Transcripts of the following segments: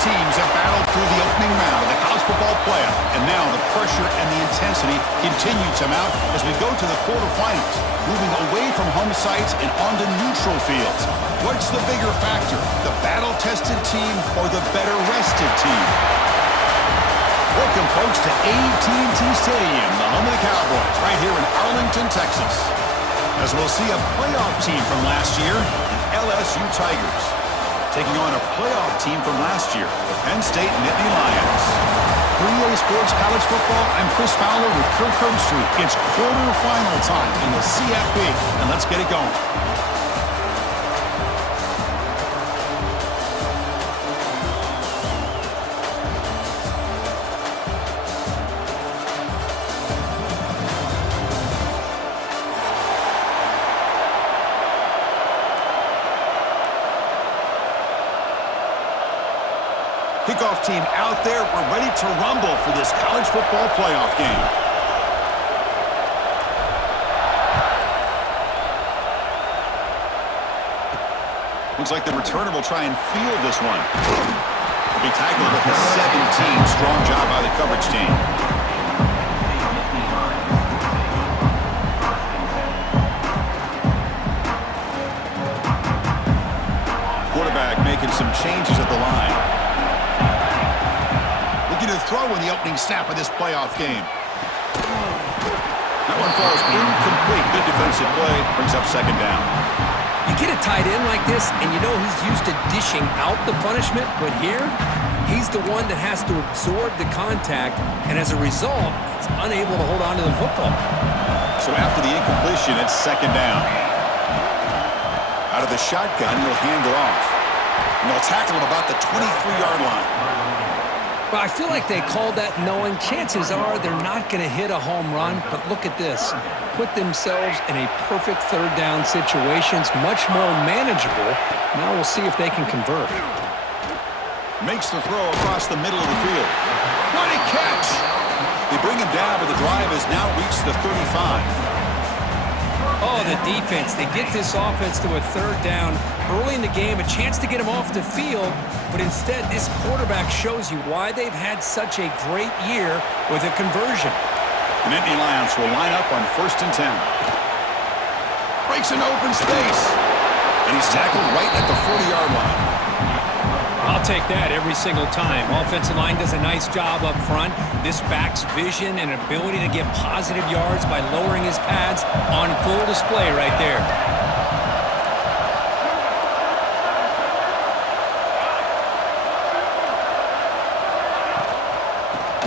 teams have battled through the opening round of the college football playoff, and now the pressure and the intensity continue to mount as we go to the quarterfinals, moving away from home sites and onto neutral fields. What's the bigger factor, the battle-tested team or the better-rested team? Welcome, folks, to AT&T Stadium, the home of the Cowboys, right here in Arlington, Texas, as we'll see a playoff team from last year, the LSU Tigers, taking on a playoff team from last year, the Penn State Nittany Lions. For EA Sports College Football, I'm Chris Fowler with Kirk Herbstreit. It's quarterfinal time in the CFP, and let's get it going. Kickoff team out there. We're ready to rumble for this college football playoff game. Looks like the returner will try and field this one. Will be tackled at the 17. Strong job by the coverage team. Quarterback making some changes at the line. To throw in the opening snap of this playoff game. That one falls incomplete. Good defensive play. Brings up second down. You get a tight end like this, and you know he's used to dishing out the punishment, but here, he's the one that has to absorb the contact, and as a result, he's unable to hold on to the football. So after the incompletion, it's second down. Out of the shotgun, he'll hand it off. And they'll tackle him about the 23-yard line. Well, I feel like they called that knowing chances are they're not going to hit a home run, but look at this. Put themselves in a perfect third down situation. It's much more manageable. Now we'll see if they can convert. Makes the throw across the middle of the field. What a catch! They bring him down, but the drive has now reached the 35. Oh, the defense. They get this offense to a third down early in the game, a chance to get him off the field, but instead this quarterback shows you why they've had such a great year with a conversion. The Nittany Lions will line up on 1st and 10. Breaks an open space, and he's tackled right at the 40-yard line. I'll take that every single time. Offensive line does a nice job up front. This back's vision and ability to get positive yards by lowering his pads on full display right there.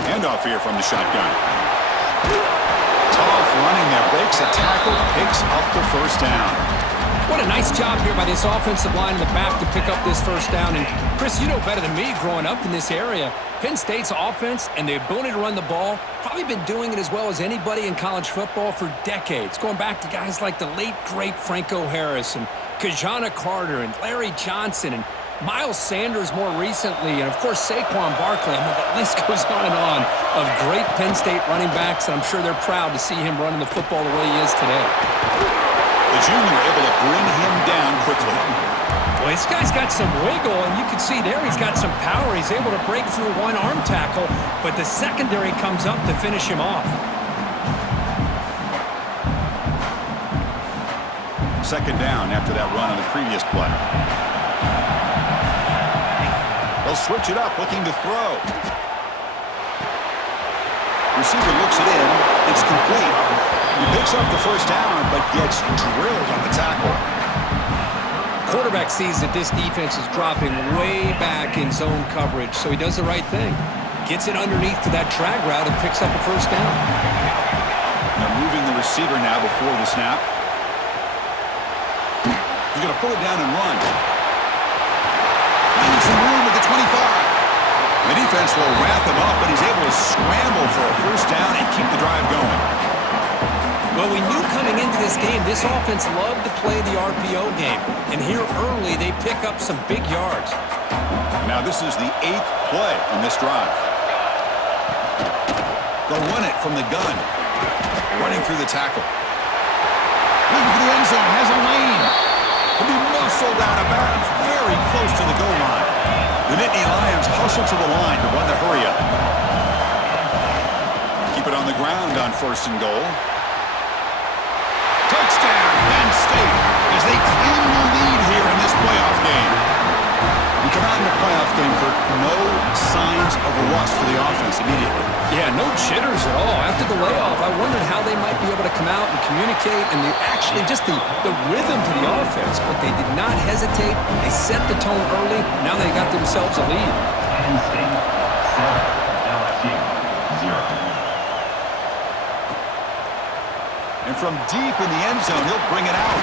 Handoff here from the shotgun. Tough running that breaks a tackle, picks up the first down. What a nice job here by this offensive line in the back to pick up this first down. And Chris, you know better than me growing up in this area, Penn State's offense and the ability to run the ball, probably been doing it as well as anybody in college football for decades, going back to guys like the late, great Franco Harris and Kajana Carter and Larry Johnson and Miles Sanders more recently, and of course Saquon Barkley. I mean, the list goes on of great Penn State running backs, and I'm sure they're proud to see him running the football the way he is today. The junior able to bring him down quickly. Well, this guy's got some wiggle, and you can see there he's got some power. He's able to break through one arm tackle, but the secondary comes up to finish him off. Second down after that run on the previous play. They'll switch it up, looking to throw. Receiver looks it in. It's complete. He picks up the first down, but gets drilled on the tackle. Quarterback sees that this defense is dropping way back in zone coverage, so he does the right thing. Gets it underneath to that drag route and picks up a first down. They're moving the receiver now before the snap. He's going to pull it down and run. Finding some room at the 25. The defense will wrap him up, but he's able to scramble for a first down and keep the drive going. Well, we knew coming into this game, this offense loved to play the RPO game. And here early, they pick up some big yards. Now this is the 8th play on this drive. They'll run it from the gun. Running through the tackle. Looking for the end zone, has a lane. He'll be muscled out of bounds, very close to the goal line. The Nittany Lions hustle to the line to run the hurry up. Keep it on the ground on 1st and goal. Touchdown, Penn State, as they claim the lead here in this playoff game. We come out in the playoff game for no signs of a rust for the offense immediately. Yeah, no jitters at all. After the layoff, I wondered how they might be able to come out and communicate and actually just the rhythm to the offense. But they did not hesitate. They set the tone early. Now they got themselves a lead. Penn State 7, LSU 0. And from deep in the end zone, he'll bring it out.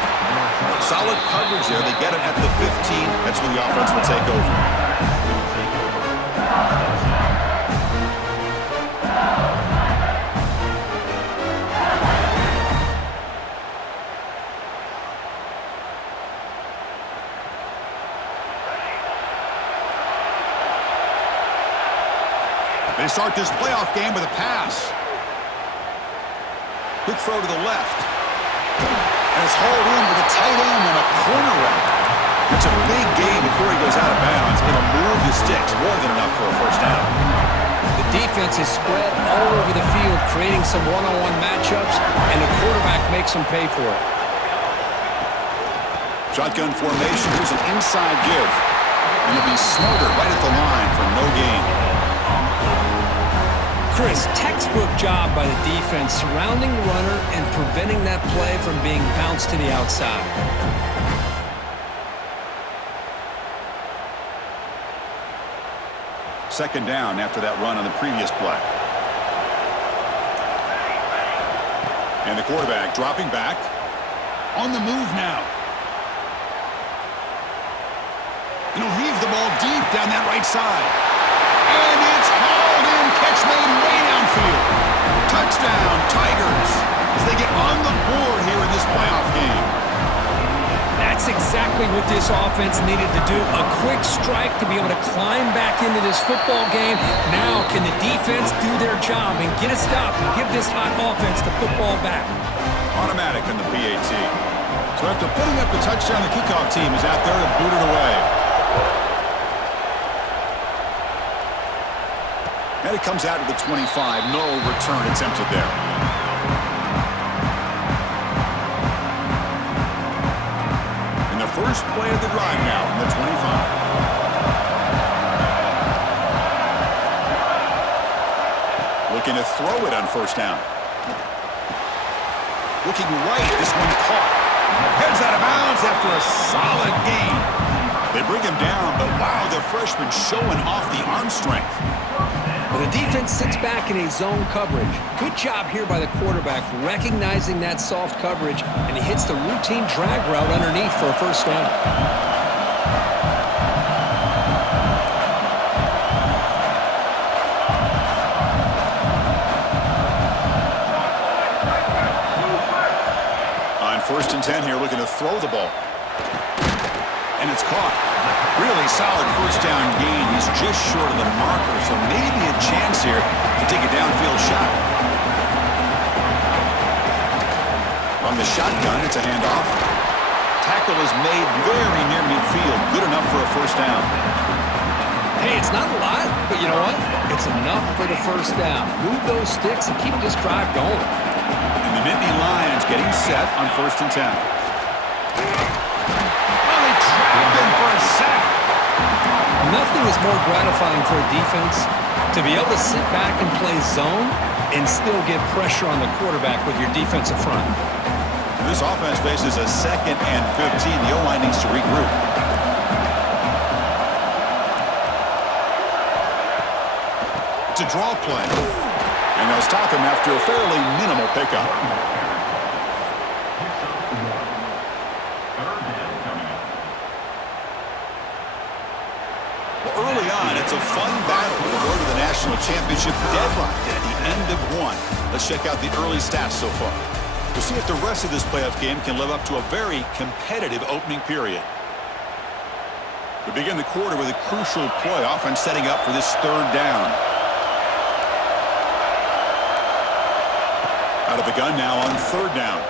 Solid coverage there. They get him at the 15. That's where the offense will take over. They start this playoff game with a pass. Quick throw to the left. And it's hauled in with a tight end and a corner route. It's a big gain before he goes out of bounds. It'll move the sticks, more than enough for a first down. The defense is spread all over the field, creating some one-on-one matchups, and the quarterback makes them pay for it. Shotgun formation. Here's an inside give. And it'll be smothered right at the line for no gain. Chris, textbook job by the defense surrounding the runner and preventing that play from being bounced to the outside. Second down after that run on the previous play. And the quarterback dropping back. On the move now. And he'll heave the ball deep down that right side. And it's hauled in. Catch made way downfield. Touchdown, Tigers, as they get on the board here in this playoff game. That's exactly what this offense needed to do. A quick strike to be able to climb back into this football game. Now can the defense do their job and get a stop and give this hot offense the football back? Automatic in the PAT. So after putting up the touchdown, the kickoff team is out there to boot it away. And it comes out to the 25. No return attempted there. And the first play of the drive now from the 25. Looking to throw it on first down. Looking right. This one caught. Heads out of bounds after a solid gain. They bring him down, but wow, the freshman showing off the arm strength. Well, the defense sits back in a zone coverage. Good job here by the quarterback, recognizing that soft coverage, and he hits the routine drag route underneath for a first down. On 1st and 10 here, looking to throw the ball. And it's caught. Really solid first down gain. He's just short of the marker, so maybe a chance here to take a downfield shot. On the shotgun, it's a handoff. Tackle is made very near midfield. Good enough for a first down. Hey, it's not a lot, but you know what? It's enough for the first down. Move those sticks and keep this drive going. And the Nittany Lions getting set on 1st and 10. Nothing is more gratifying for a defense to be able to sit back and play zone and still get pressure on the quarterback with your defensive front. This offense faces a 2nd and 15. The O-line needs to regroup. It's a draw play. And they'll stop him after a fairly minimal pickup. Early on, it's a fun battle to go to the national championship deadline at the end of one. Let's check out the early stats so far. We'll see if the rest of this playoff game can live up to a very competitive opening period. We begin the quarter with a crucial play, offense setting up for this 3rd down. Out of the gun now on 3rd down.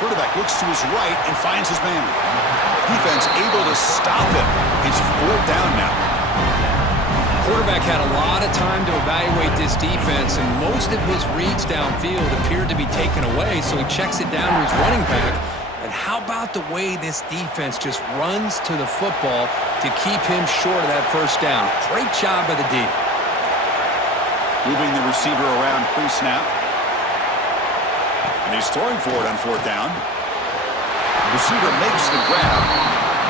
Quarterback looks to his right and finds his man. Defense able to stop him. It's 4th down now. Quarterback had a lot of time to evaluate this defense, and most of his reads downfield appeared to be taken away, so he checks it down to his running back. And how about the way this defense just runs to the football to keep him short of that first down? Great job by the D. Moving the receiver around pre-snap. And he's throwing for it on 4th down. Receiver makes the grab.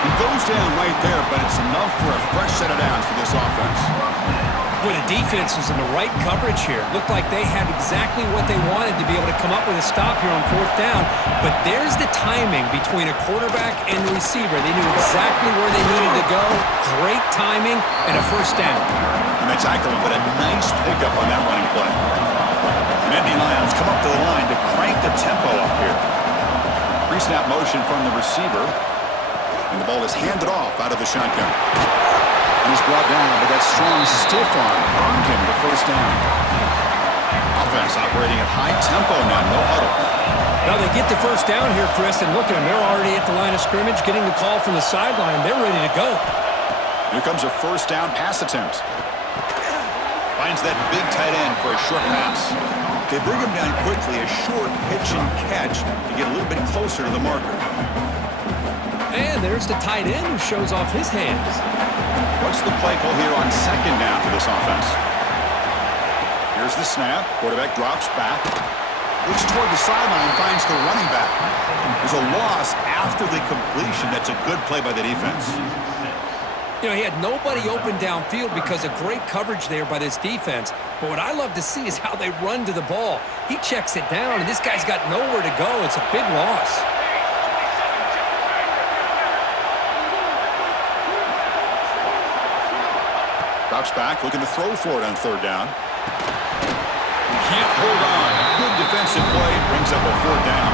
He goes down right there, but it's enough for a fresh set of downs for this offense. Boy, the defense was in the right coverage here. Looked like they had exactly what they wanted to be able to come up with a stop here on 4th down. But there's the timing between a quarterback and the receiver. They knew exactly where they needed to go. Great timing and a first down. And they tackle him, but a nice pickup on that running play. And Indy Lions come up to the line to crank the tempo up here. Pre-snap motion from the receiver. And the ball is handed off out of the shotgun. And he's brought down, but that strong stiff arm earned him the first down. Offense operating at high tempo now, no huddle. Now they get the first down here, Chris, and look at them. They're already at the line of scrimmage, getting the call from the sideline. They're ready to go. Here comes a first down pass attempt. Finds that big tight end for a short pass. They bring him down quickly, a short pitch and catch to get a little bit closer to the marker. And there's the tight end who shows off his hands. What's the play call here on 2nd down for this offense? Here's the snap. Quarterback drops back. Looks toward the sideline, finds the running back. There's a loss after the completion. That's a good play by the defense. You know, he had nobody open downfield because of great coverage there by this defense. But what I love to see is how they run to the ball. He checks it down, and this guy's got nowhere to go. It's a big loss. Drops back, looking to throw for it on 3rd down. Can't hold on. Good defensive play. Brings up a 4th down.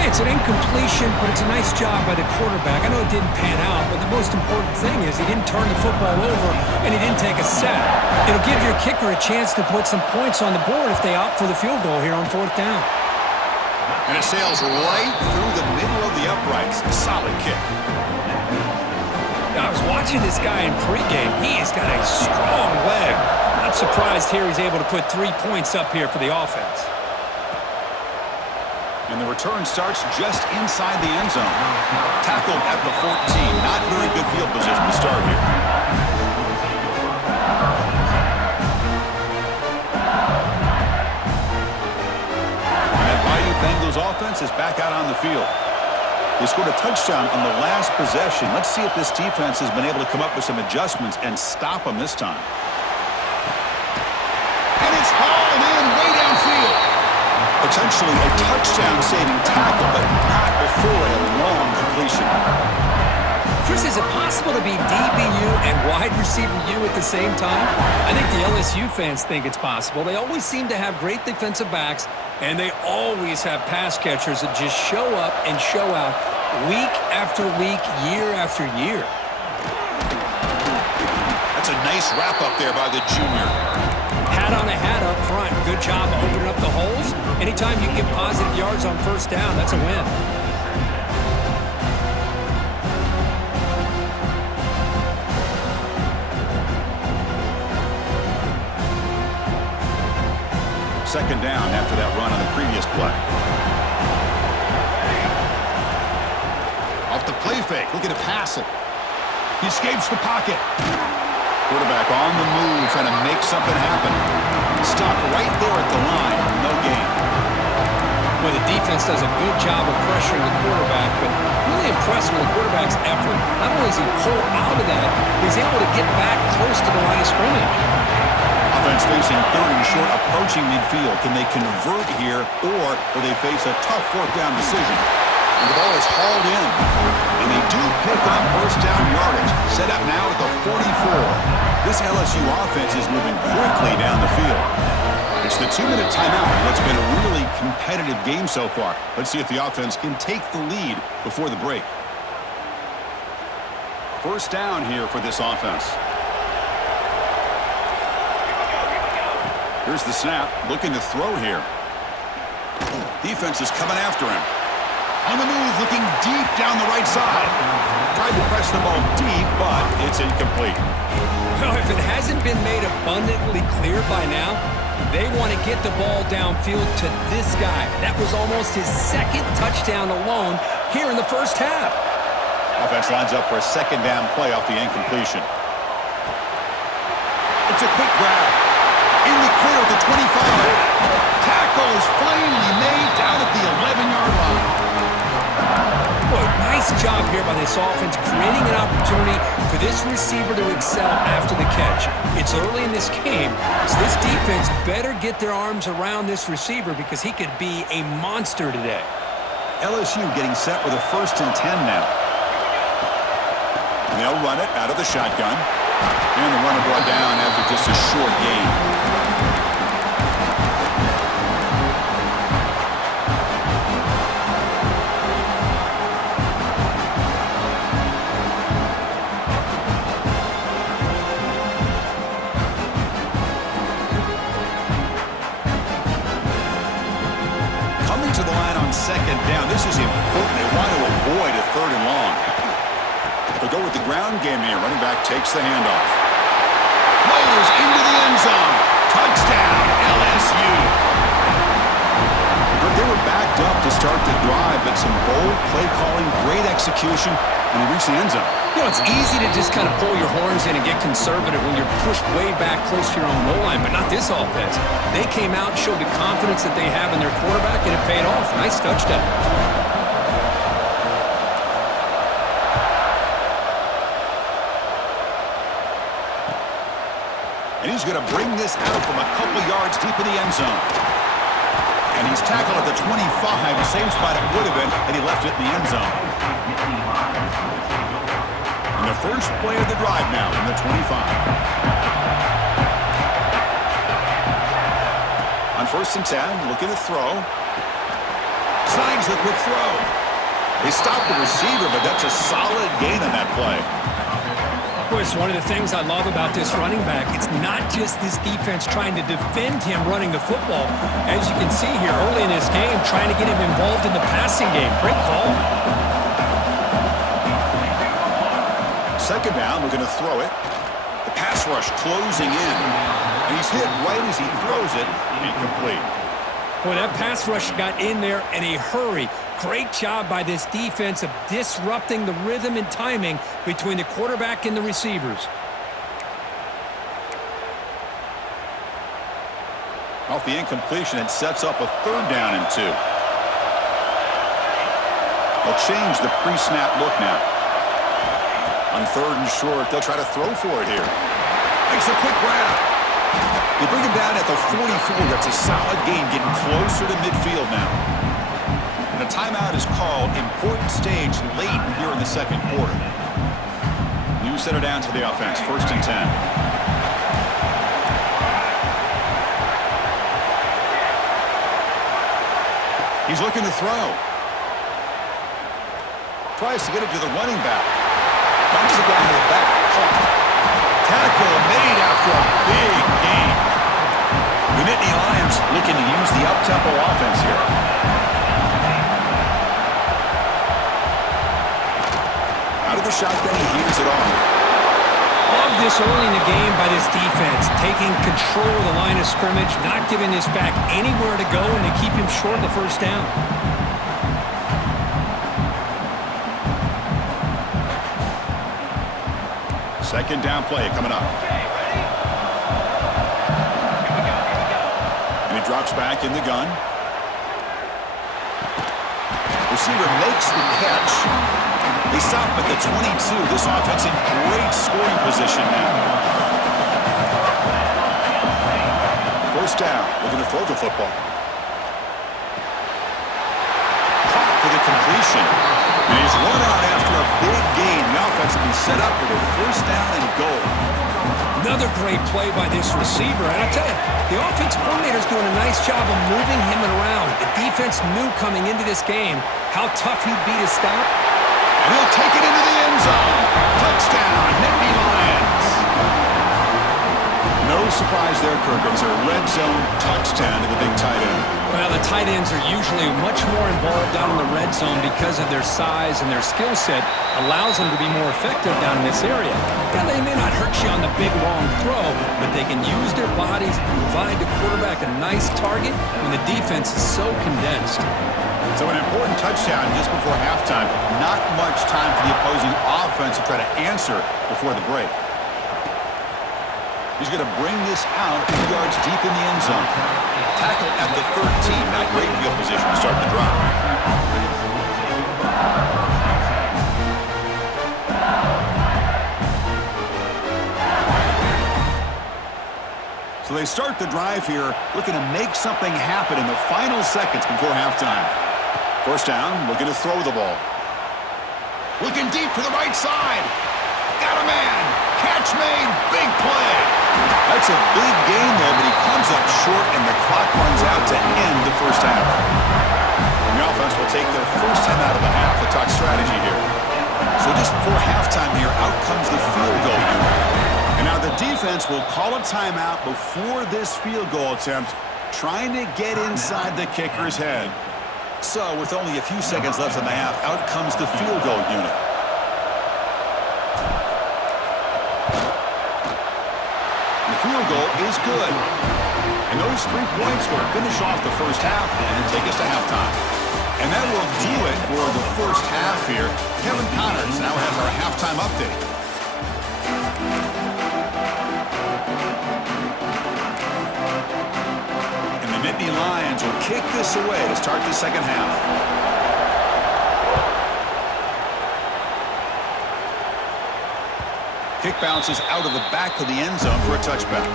Hey, it's an incompletion, but it's a nice job by the quarterback. I know it didn't pan out, but the most important thing is he didn't turn the football over and he didn't take a sack. It'll give your kicker a chance to put some points on the board if they opt for the field goal here on 4th down. And it sails right through the middle of the uprights. Solid kick. I was watching this guy in pregame. He has got a strong leg. Not surprised here he's able to put 3 points up here for the offense. And the return starts just inside the end zone. Tackled at the 14. Not very good field position to start here. And that mighty Bengals offense is back out on the field. They scored a touchdown on the last possession. Let's see if this defense has been able to come up with some adjustments and stop them this time. And it's hauled in way downfield. Potentially a touchdown-saving tackle, but not before a long completion. Chris, is it possible to be DBU and wide receiver U at the same time? I think the LSU fans think it's possible. They always seem to have great defensive backs, and they always have pass catchers that just show up and show out week after week, year after year. That's a nice wrap-up there by the junior. Hat on a hat up front. Good job opening up the holes. Anytime you get positive yards on 1st down, that's a win. Second down after that run on the previous play. Off the play fake, looking to pass it. He escapes the pocket. Quarterback on the move, trying to make something happen. Stopped right there at the line, no gain. Well, the defense does a good job of pressuring the quarterback, but really impressed with the quarterback's effort. Not only does he pull out of that, he's able to get back close to the line of scrimmage. Offense facing 3rd and short, approaching midfield. Can they convert here, or will they face a tough 4th down decision? And the ball is hauled in. And they do pick up 1st down yardage. Set up now at the 44. This LSU offense is moving quickly down the field. It's the 2-minute timeout in what's been a really competitive game so far. Let's see if the offense can take the lead before the break. 1st down here for this offense. Here's the snap, looking to throw here. Defense is coming after him. On the move, looking deep down the right side. Tried to press the ball deep, but it's incomplete. Well, if it hasn't been made abundantly clear by now, they want to get the ball downfield to this guy. That was almost his second touchdown alone here in the first half. Offense lines up for a second down play off the incompletion. It's a quick grab. In the clear at the 25. Tackle is finally made down at the 11-yard line. Boy, nice job here by this offense, creating an opportunity for this receiver to excel after the catch. It's early in this game, so this defense better get their arms around this receiver because he could be a monster today. LSU getting set with a 1st and 10 now. And they'll run it out of the shotgun. And the runner brought down after just a short gain. To the line on 2nd down. This is important. They want to avoid a 3rd and long. They'll go with the ground game here. Running back takes the handoff. Rolls into the end zone. Touchdown, LSU. They were backed up to start the drive, but some bold play calling, great execution, and they reached the end zone. You know, it's easy to just kind of pull your horns in and get conservative when you're pushed way back close to your own goal line, but not this offense. They came out and showed the confidence that they have in their quarterback, and it paid off. Nice touchdown. And he's going to bring this out from a couple yards deep in the end zone. And he's tackled at the 25, the same spot it would have been had he left it in the end zone. And the first play of the drive now from the 25. On 1st and 10, looking to throw. Signs the quick throw. They stopped the receiver, but that's a solid gain on that play. Boy, it's one of the things I love about this running back. It's not just this defense trying to defend him running the football. As you can see here early in this game, trying to get him involved in the passing game. Great call. 2nd down, we're going to throw it. The pass rush closing in. And he's hit right as he throws it. Incomplete. Boy, that pass rush got in there in a hurry. Great job by this defense of disrupting the rhythm and timing between the quarterback and the receivers. Off the incompletion, it sets up a 3rd down and 2. They'll change the pre-snap look now. On 3rd and short, they'll try to throw for it here. Makes a quick grab. They bring him down at the 44. That's a solid gain, getting closer to midfield now. And a timeout is called. Important stage late here in the 2nd quarter. New center down to the offense. 1st and 10. He's looking to throw. Tries to get it to the running back. Dumps it down to the back. Tackle made after a big gain. The Nittany Lions looking to use the up-tempo offense here. Out of the shotgun, he heaves it off. Love this early in the game by this defense, taking control of the line of scrimmage, not giving this back anywhere to go, and they keep him short of the 1st down. Second down play coming up. And he drops back in the gun. Receiver makes the catch. They stop at the 22. This offense in great scoring position now. 1st down. Looking to throw the football. Caught for the completion. And he's run out after a big gain. The offense will be set up for the 1st down and goal. Another great play by this receiver. And I tell you, the offense coordinator's doing a nice job of moving him around. The defense knew coming into this game how tough he'd be to stop. And he'll take it into the end zone. Touchdown, Nittany Lions. No surprise there, Kirk. It's a red zone touchdown to the big tight end. Well, the tight ends are usually much more involved down in the red zone because of their size and their skill set allows them to be more effective down in this area. Yeah, they may not hurt you on the big, long throw, but they can use their bodies to provide the quarterback a nice target when the defense is so condensed. So an important touchdown just before halftime. Not much time for the opposing offense to try to answer before the break. He's going to bring this out a few yards deep in the end zone. Tackle at the 13. Not great field position to start the drive. So they start the drive here, looking to make something happen in the final seconds before halftime. First down, looking to throw the ball. Looking deep to the right side. Got a man. Catch made. Big play. That's a big gain there, but he comes up short, and the clock runs out to end the first half. The offense will take their first time out of the half to talk strategy here. So just before halftime here, out comes the field goal unit. And now the defense will call a timeout before this field goal attempt, trying to get inside the kicker's head. So with only a few seconds left in the half, out comes the field goal unit. The field goal is good. And those 3 points will finish off the first half and take us to halftime. And that will do it for the first half here. Kevin Connors now has our halftime update. And the Nittany Lions will kick this away to start the second half. Kick bounces out of the back of the end zone for a touchback.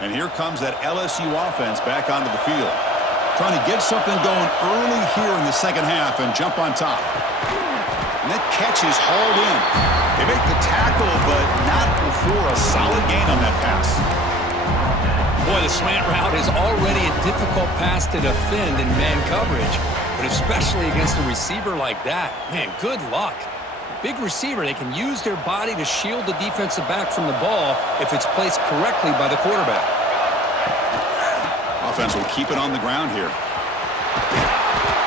And here comes that LSU offense back onto the field. Trying to get something going early here in the second half and jump on top. And that catch is hauled in. They make the tackle, but not before a solid gain on that pass. Boy, the slant route is already a difficult pass to defend in man coverage, but especially against a receiver like that. Man, good luck. Big receiver, they can use their body to shield the defensive back from the ball if it's placed correctly by the quarterback. Offense will keep it on the ground here.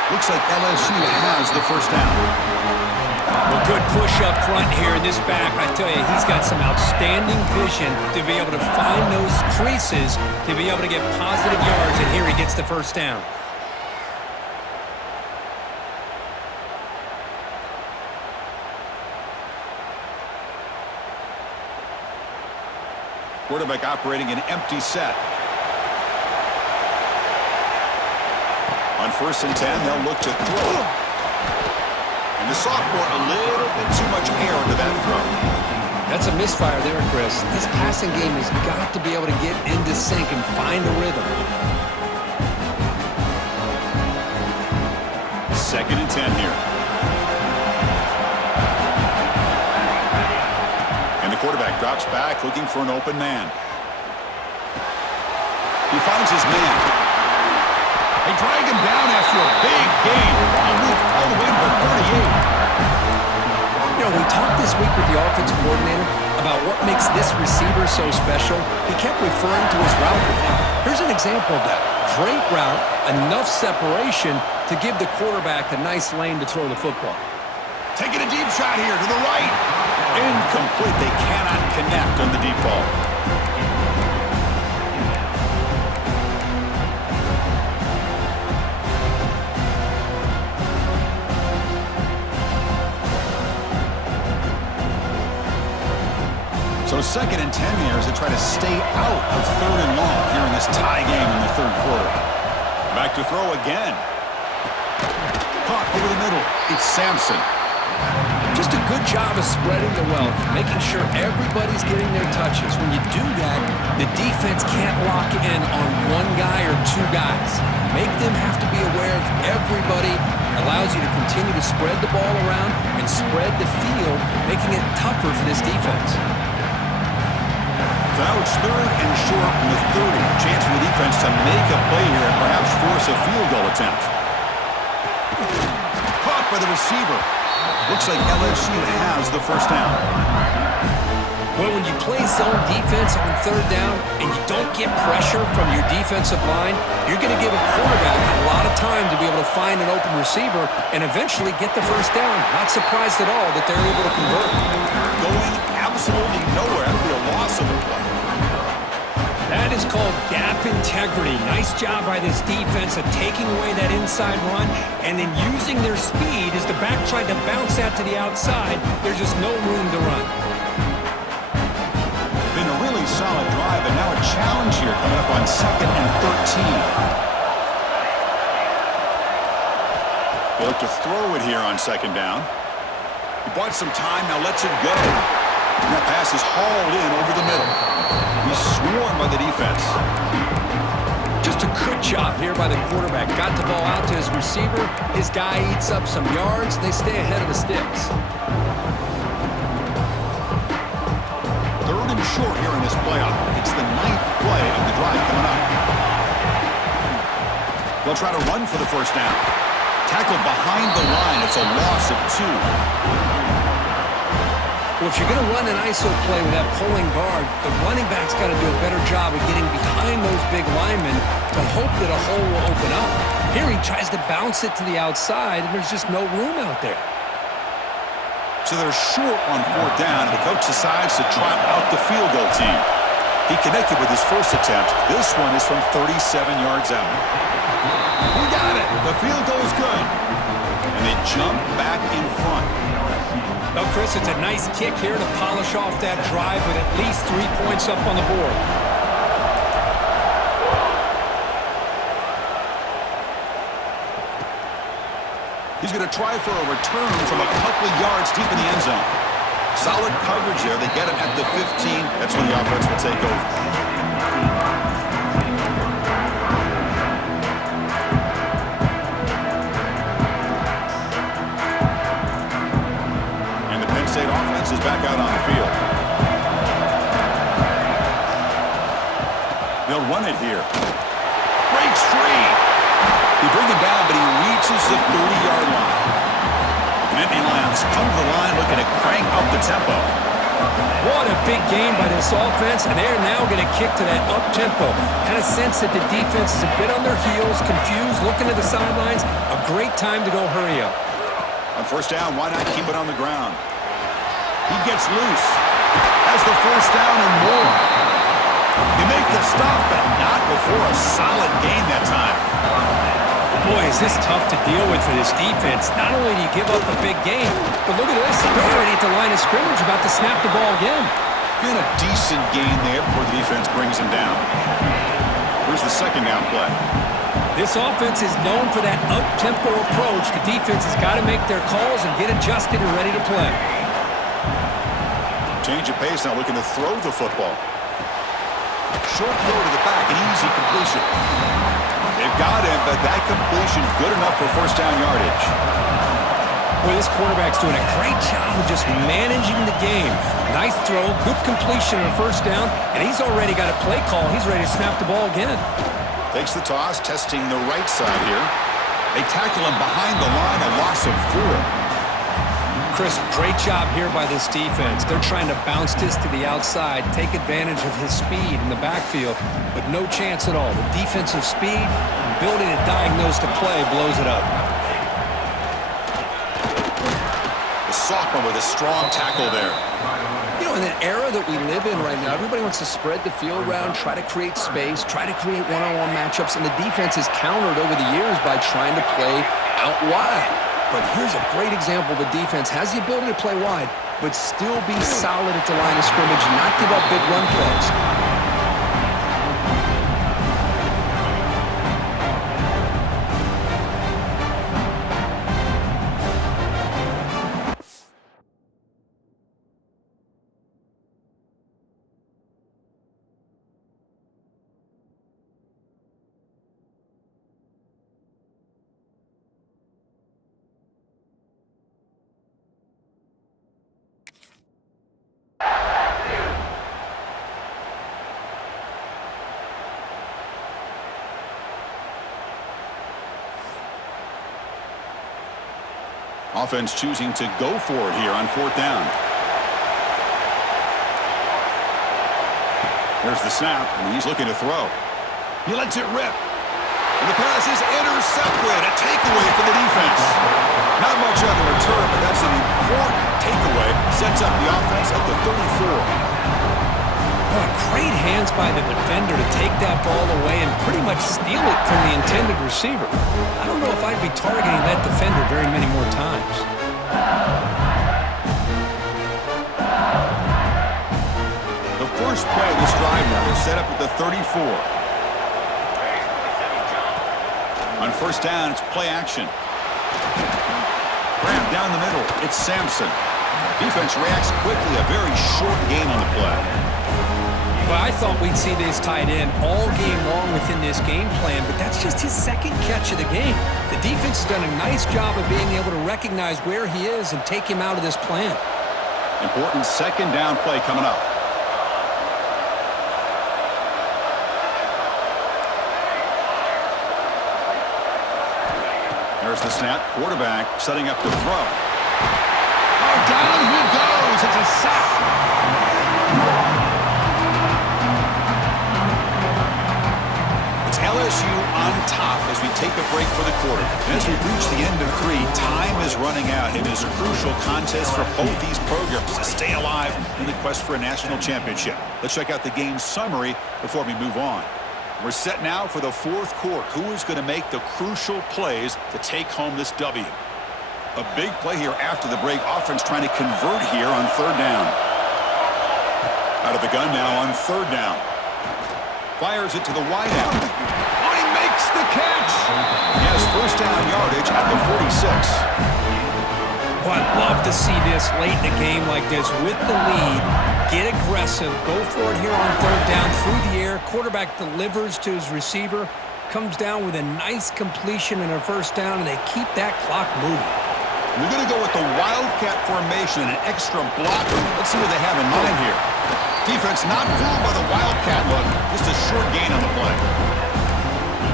Looks like LSU has the first down. A good push up front here in this back. I tell you, he's got some outstanding vision to be able to find those creases, to be able to get positive yards, and here he gets the first down. Quarterback operating an empty set. On 1st and 10, they'll look to throw. And the sophomore, a little bit too much air into that throw. That's a misfire there, Chris. This passing game has got to be able to get into sync and find a rhythm. 2nd and 10 here. And the quarterback drops back, looking for an open man. He finds his man. They drag him down after a big gain. He'll move all the way to the 38. You know, we talked this week with the offensive coordinator about what makes this receiver so special. He kept referring to his route with him. Here's an example of that. Great route, enough separation to give the quarterback a nice lane to throw the football. Taking a deep shot here to the right. Incomplete. They cannot connect on the deep ball. So 2nd and 10 here as they try to stay out of 3rd and long here in this tie game in the 3rd quarter. Back to throw again. Caught over the middle. It's Sampson. Just a good job of spreading the wealth, making sure everybody's getting their touches. When you do that, the defense can't lock in on one guy or 2 guys. Make them have to be aware of everybody. It allows you to continue to spread the ball around and spread the field, making it tougher for this defense. So now it's 3rd and short from the 30. Chance for the defense to make a play here and perhaps force a field goal attempt. Caught by the receiver. Looks like LSU has the first down. Well, when you play zone defense on 3rd down and you don't get pressure from your defensive line, you're going to give a quarterback a lot of time to be able to find an open receiver and eventually get the first down. Not surprised at all that they're able to convert. Going absolutely nowhere. That'll be a loss of the play. That is called gap integrity. Nice job by this defense of taking away that inside run and then using their speed as the back tried to bounce that to the outside. There's just no room to run. Been a really solid drive, and now a challenge here coming up on 2nd and 13. They look to throw it here on 2nd down. He bought some time, now lets it go. And that pass is hauled in over the middle. He's swarmed by the defense. Just a good job here by the quarterback. Got the ball out to his receiver. His guy eats up some yards. They stay ahead of the sticks. 3rd and short here in this playoff. It's the 9th play of the drive coming up. They'll try to run for the first down. Tackled behind the line. It's a loss of 2. Well, if you're going to run an ISO play with that pulling guard, the running back's got to do a better job of getting behind those big linemen to hope that a hole will open up. Here he tries to bounce it to the outside, and there's just no room out there. So they're short on 4th down, and the coach decides to trot out the field goal team. He connected with his first attempt. This one is from 37 yards out. We got it. The field goal is good. And they jump back in front. Well, Chris, it's a nice kick here to polish off that drive with at least 3 points up on the board. He's going to try for a return from a couple of yards deep in the end zone. Solid coverage there. They get him at the 15. That's when the offense will take over. And the Penn State offense is back out on the field. They'll run it here. Breaks free. They bring him down, but he reaches the 30-yard line. The Nittany Lions come to the line looking to crank up the tempo. What a big game by this offense, and they're now going to kick to that up-tempo. Kind of sense that the defense is a bit on their heels, confused, looking at the sidelines. A great time to go hurry up. On first down, why not keep it on the ground? He gets loose. Has the first down and more. They make the stop, but not before a solid gain that time. Boy, is this tough to deal with for this defense. Not only do you give up a big game, but look at this. They're already at the line of scrimmage about to snap the ball again. Been a decent gain there before the defense brings him down. Here's the 2nd down play. This offense is known for that up-tempo approach. The defense has got to make their calls and get adjusted and ready to play. Change of pace now, looking to throw the football. Short throw to the back, an easy completion. They've got him, but that completion good enough for first down yardage. Well, this quarterback's doing a great job of just managing the game. Nice throw, good completion on first down, and he's already got a play call. He's ready to snap the ball again. Takes the toss, testing the right side here. They tackle him behind the line, a loss of 4. Chris, great job here by this defense. They're trying to bounce this to the outside, take advantage of his speed in the backfield, but no chance at all. The defensive speed, ability to diagnose the play, blows it up. The sophomore with a strong tackle there. You know, in an era that we live in right now, everybody wants to spread the field around, try to create space, try to create one-on-one matchups, and the defense has countered over the years by trying to play out wide. But here's a great example. The defense has the ability to play wide, but still be solid at the line of scrimmage, not give up big run plays. Offense choosing to go for it here on 4th down. There's the snap, and he's looking to throw. He lets it rip. And the pass is intercepted. A takeaway for the defense. Not much on the return, but that's an important takeaway. Sets up the offense at the 34. Boy, great hands by the defender to take that ball away and pretty much steal it from the intended receiver. I don't know if I'd be targeting that defender very many more times. The first play of this drive now is set up at the 34. On 1st down, it's play action. Grab down the middle. It's Sampson. Defense reacts quickly. A very short gain on the play. Well, I thought we'd see this tight end all game long within this game plan, but that's just his 2nd catch of the game. The defense has done a nice job of being able to recognize where he is and take him out of this plan. Important 2nd down play coming up. There's the snap. Quarterback setting up to throw. Oh, down he goes. It's a sack. LSU on top as we take a break for the quarter. And as we reach the end of 3, time is running out. It is a crucial contest for both these programs to stay alive in the quest for a national championship. Let's check out the game summary before we move on. We're set now for the 4th quarter. Who is going to make the crucial plays to take home this W? A big play here after the break. Offense trying to convert here on 3rd down. Out of the gun now on 3rd down. Fires it to the wideout. Oh, he makes the catch. He has 1st down yardage at the 46. Well, I'd love to see this late in the game like this with the lead. Get aggressive. Go for it here on 3rd down through the air. Quarterback delivers to his receiver. Comes down with a nice completion in a 1st down, and they keep that clock moving. We're going to go with the Wildcat formation and an extra blocker. Let's see what they have in mind here. Defense not fooled by the Wildcat look. Just a short gain on the play.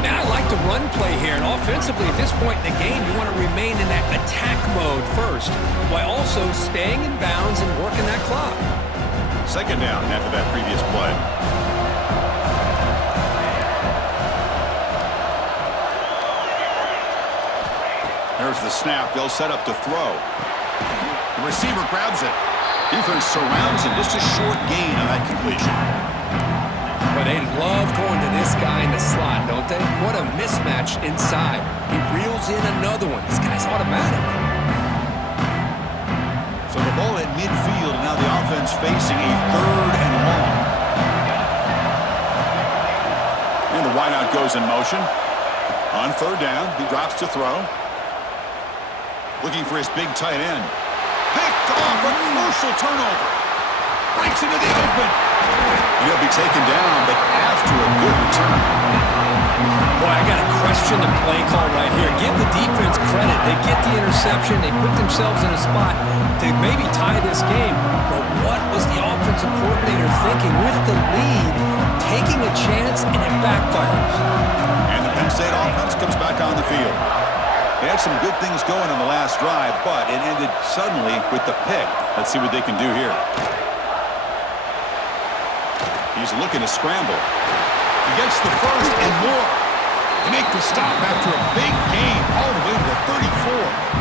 Now I like the run play here, and offensively at this point in the game, you want to remain in that attack mode first, while also staying in bounds and working that clock. 2nd down after that previous play. There's the snap. They'll set up to throw. The receiver grabs it. Defense surrounds him. Just a short gain on that completion. But they love going to this guy in the slot, don't they? What a mismatch inside. He reels in another one. This guy's automatic. So the ball at midfield, and now the offense facing a 3rd and long. And the wideout goes in motion. On 3rd down, he drops to throw. Looking for his big tight end. Picked off, a crucial turnover. Breaks into the open. He'll be taken down, but after a good return. Boy, I got to question the play call right here. Give the defense credit. They get the interception. They put themselves in a spot to maybe tie this game. But what was the offensive coordinator thinking with the lead? Taking a chance, and it backfires. And the Penn State offense comes back on the field. They had some good things going on the last drive, but it ended suddenly with the pick. Let's see what they can do here. He's looking to scramble. He gets the first and more. They make the stop after a big gain all the way to the 34.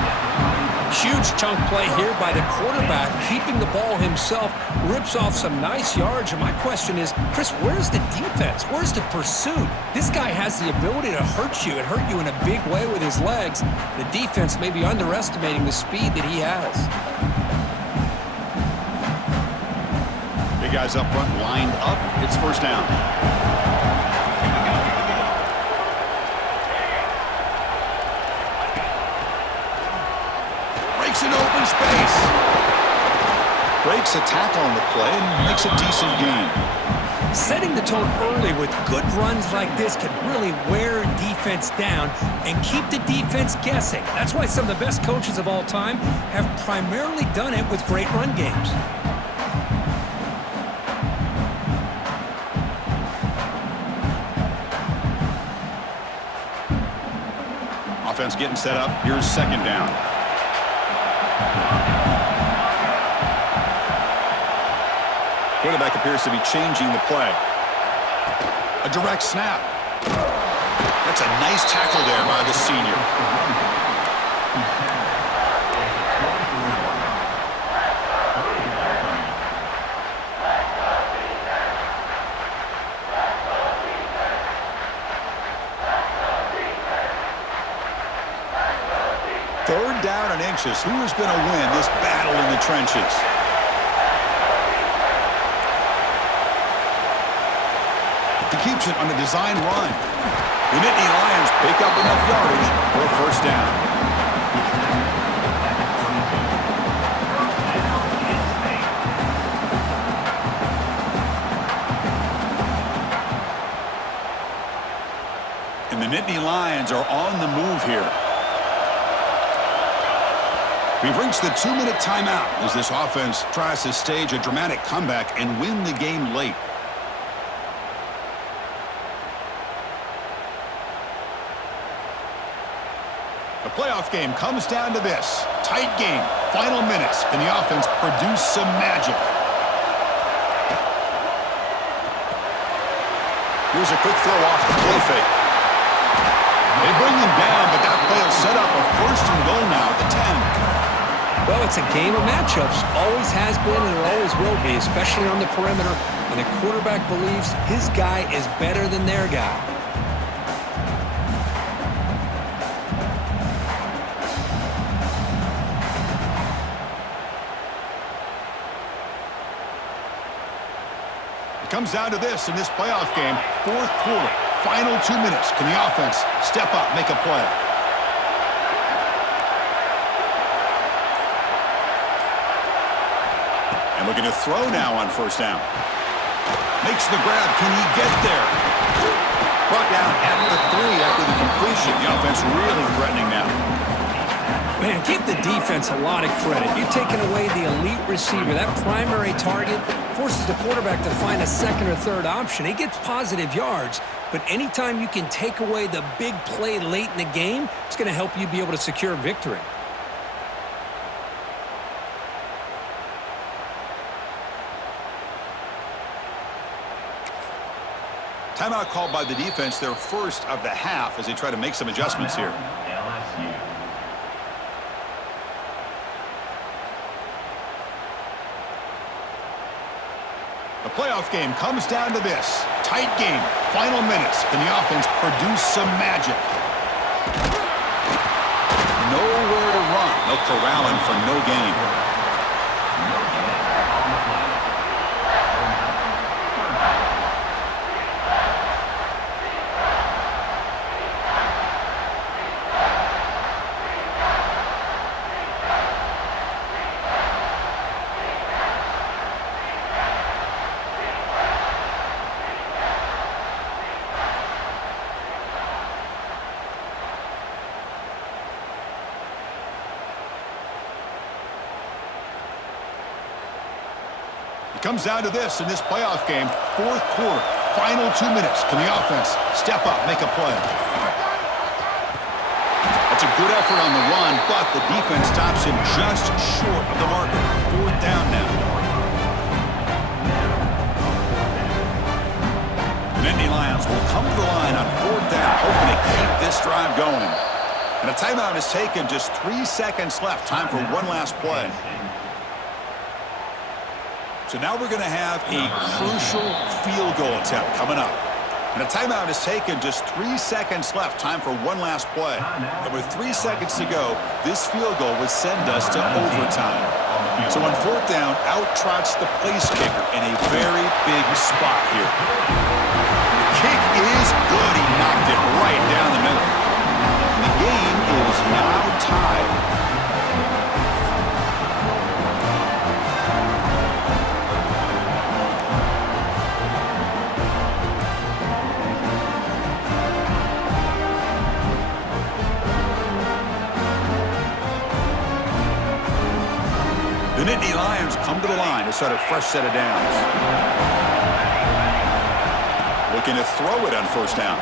Huge chunk play here by the quarterback, keeping the ball himself, rips off some nice yards. And my question is, Chris, where's the defense? Where's the pursuit? This guy has the ability to hurt you and hurt you in a big way with his legs. The defense may be underestimating the speed that he has. Big guys up front lined up. It's 1st down. An open space. Breaks a tackle on the play and makes a decent gain. Setting the tone early with good runs like this can really wear defense down and keep the defense guessing. That's why some of the best coaches of all time have primarily done it with great run games. Offense getting set up. Here's 2nd down. Quarterback appears to be changing the play. A direct snap. That's a nice tackle there by the senior. Third down and inches. Who is going to win this battle in the trenches? He keeps it on a design run. The Nittany Lions pick up enough yardage for a first down. And the Nittany Lions are on the move here. We've reached the 2-minute timeout as this offense tries to stage a dramatic comeback and win the game late. The playoff game comes down to this. Tight game. Final minutes. Can the offense produce some magic? Here's a quick throw off the play fake. They bring him down, but that play will set up a first and goal now at the 10. Well, it's a game of matchups. Always has been and it always will be, especially on the perimeter when the quarterback believes his guy is better than their guy. It comes down to this in this playoff game. Fourth quarter, final 2 minutes. Can the offense step up, make a play? And looking to throw now on first down. Makes the grab. Can he get there? Brought down at the 3 after the completion. The offense really threatening now. Man, give the defense a lot of credit. You're taking away the elite receiver. That primary target forces the quarterback to find a second or third option. He gets positive yards, but anytime you can take away the big play late in the game, it's going to help you be able to secure victory. Timeout called by the defense, their first of the half as they try to make some adjustments here. LSU. The playoff game comes down to this. Tight game. Final minutes. Can the offense produce some magic? Nowhere to run. They'll corral him for no gain. It comes down to this in this playoff game. Fourth quarter, final 2 minutes. Can the offense step up, make a play? That's a good effort on the run, but the defense stops him just short of the marker. Fourth down now. The Nittany Lions will come to the line on fourth down, hoping to keep this drive going. And a timeout is taken. Just 3 seconds left. Time for one last play. So now we're going to have a crucial field goal attempt coming up. And a timeout is taken. Just 3 seconds left. Time for one last play. And with 3 seconds to go, this field goal would send us to overtime. So on fourth down, out trots the place kicker in a very big spot here. The kick is good. He knocked it right down the middle. And the game is now tied. The Nittany Lions come to the line to start a fresh set of downs. Looking to throw it on first down.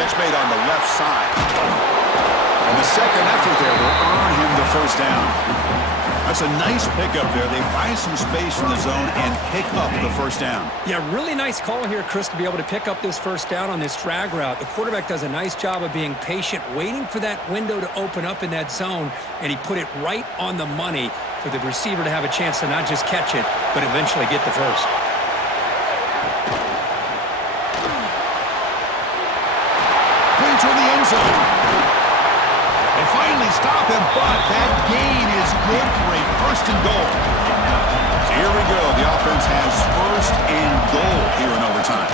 Catch made on the left side. And the second effort there will earn him the first down. That's a nice pickup there. They find some space in the zone and pick up the first down. Yeah, really nice call here, Chris, to be able to pick up this first down on this drag route. The quarterback does a nice job of being patient, waiting for that window to open up in that zone, and he put it right on the money for the receiver to have a chance to not just catch it, but eventually get the first. Clean toward the end zone. They finally stop him, but that gain is good for a first and goal. So here we go. The offense has first and goal here in overtime.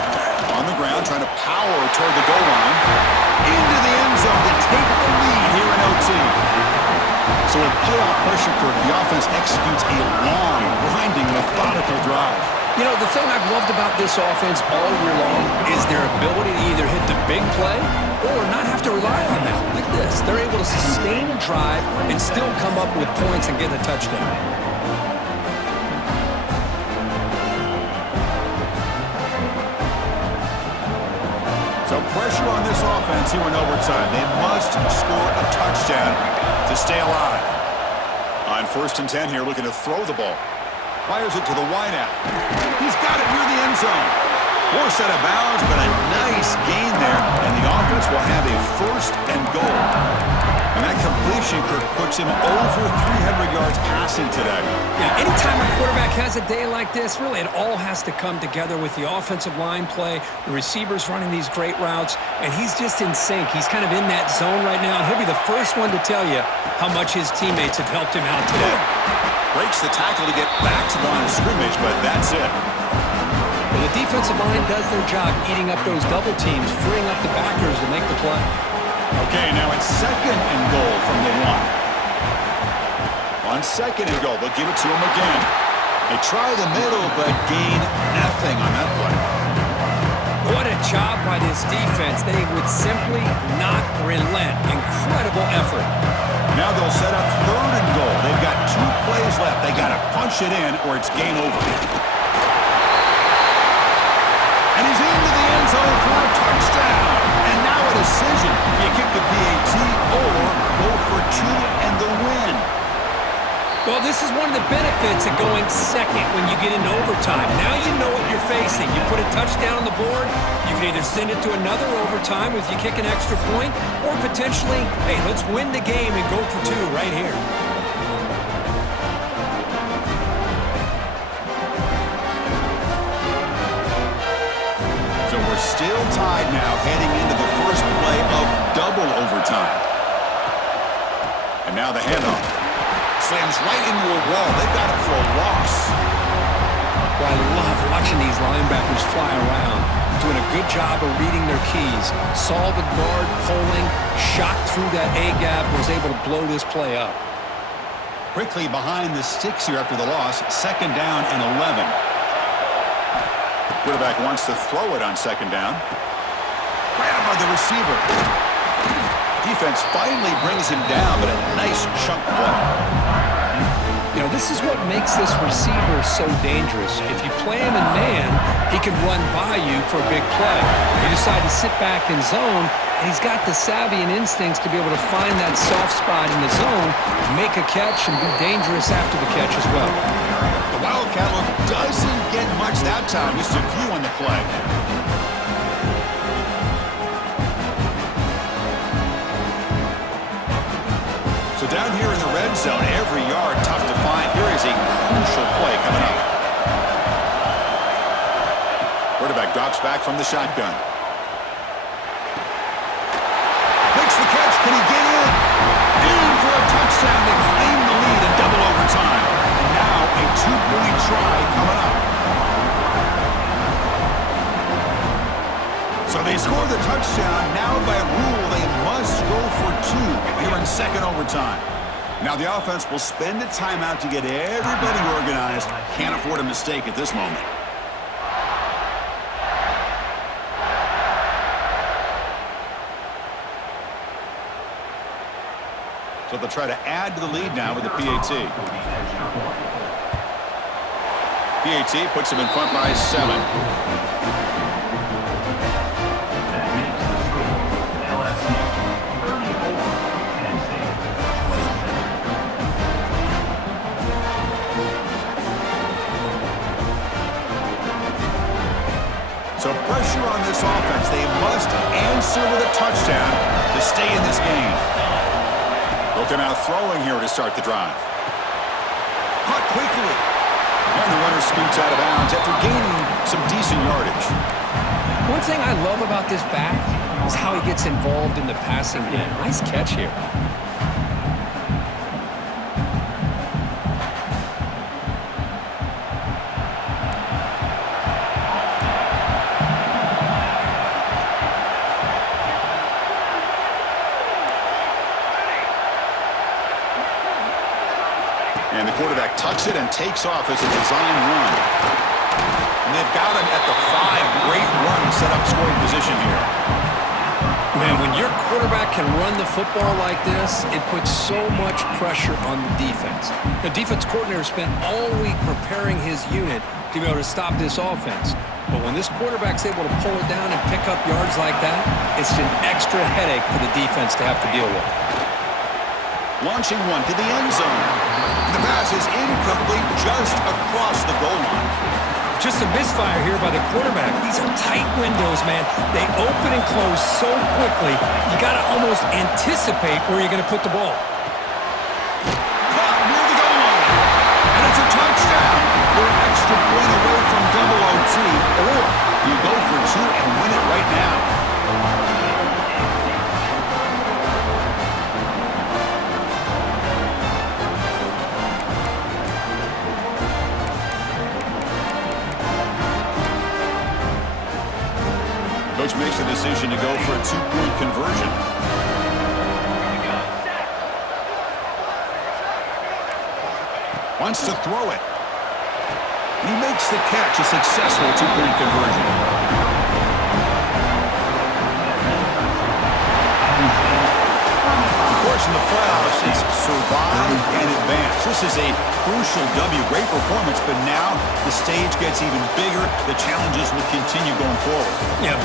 On the ground, trying to power toward the goal line. Into the end zone to take the lead here in OT. So with playoff pressure curve, the offense executes a long, grinding, methodical drive. You know, the thing I've loved about this offense all year long is their ability to either hit the big play or not have to rely on that. Like this. They're able to sustain a drive and still come up with points and get a touchdown. So pressure on this offense here in overtime. They must score a touchdown to stay alive. On 1st and 10 here, looking to throw the ball. Fires it to the wideout. He's got it near the end zone. Forced out of bounds, but a nice gain there, and the offense will have a first and goal. And that completion, Kirk, puts him over 300 yards passing today. Yeah, anytime a quarterback has a day like this, really it all has to come together with the offensive line play, the receivers running these great routes, and he's just in sync. He's kind of in that zone right now, and he'll be the first one to tell you how much his teammates have helped him out today. Breaks the tackle to get back to the line of scrimmage, but that's it. Well, the defensive line does their job eating up those double teams, freeing up the backers to make the play. Okay, now it's 2nd and goal from the 1. On 2nd and goal, they'll give it to him again. They try the middle, but gain nothing on that play. What a job by this defense. They would simply not relent. Incredible effort. Now they'll set up 3rd and goal. They've got 2 plays left. They got to punch it in or it's game over. And he's into the end zone for a touchdown. And now a decision. You kick the PAT or go for 2 and the win. Well, this is one of the benefits of going second when you get into overtime. Now you know what you're facing. You put a touchdown on the board, you can either send it to another overtime if you kick an extra point, or potentially, hey, let's win the game and go for 2 right here. So we're still tied now heading into the first play of double overtime. And now the handoff. Slams right into a wall. They've got it for a loss. Well, I love watching these linebackers fly around, doing a good job of reading their keys. Saw the guard pulling, shot through that A-gap, was able to blow this play up. Quickly behind the sticks here after the loss. 2nd down and 11. Quarterback wants to throw it on 2nd down. Grabbed by the receiver. Defense finally brings him down, but a nice chunk play. You know, this is what makes this receiver so dangerous. If you play him in man, he can run by you for a big play. You decide to sit back in zone, and he's got the savvy and instincts to be able to find that soft spot in the zone, make a catch, and be dangerous after the catch as well. The Wildcat look doesn't get much that time. Just a few on the play. So down here in the red zone, every yard tough to find. Here is a crucial play coming up. Quarterback drops back from the shotgun. Makes the catch. Can he get in? In for a touchdown. They claim the lead in double overtime. And now a 2-point try coming up. So they score the touchdown. Now by rule, they must go for 2 here in 2nd overtime. Now the offense will spend a timeout to get everybody organized. Can't afford a mistake at this moment. So they'll try to add to the lead now with the PAT. PAT puts them in front by 7. this offense. They must answer with a touchdown to stay in this game. Looking out throwing here to start the drive. Caught quickly. And the runner scoots out of bounds after gaining some decent yardage. One thing I love about this back is how he gets involved in the passing game. Nice catch here. And the quarterback tucks it and takes off as a design run. And they've got him at the 5. Great run to set up scoring position here. Man, when your quarterback can run the football like this, it puts so much pressure on the defense. The defense coordinator spent all week preparing his unit to be able to stop this offense. But when this quarterback's able to pull it down and pick up yards like that, it's an extra headache for the defense to have to deal with. Launching one to the end zone. The pass is incomplete just across the goal line. Just a misfire here by the quarterback. These are tight windows, man. They open and close so quickly, you got to almost anticipate where you're going to put the ball. Caught near the goal line. And it's a touchdown. We're an extra point away from double OT. Or you go for 2 and win it right now. Coach makes the decision to go for a 2-point conversion. Wants to throw it. He makes the catch, a successful 2-point conversion. Of course, in the playoffs, it's survive and advance. This is a crucial W. Great performance, but now the stage gets even bigger. The challenges will continue going forward. Yeah,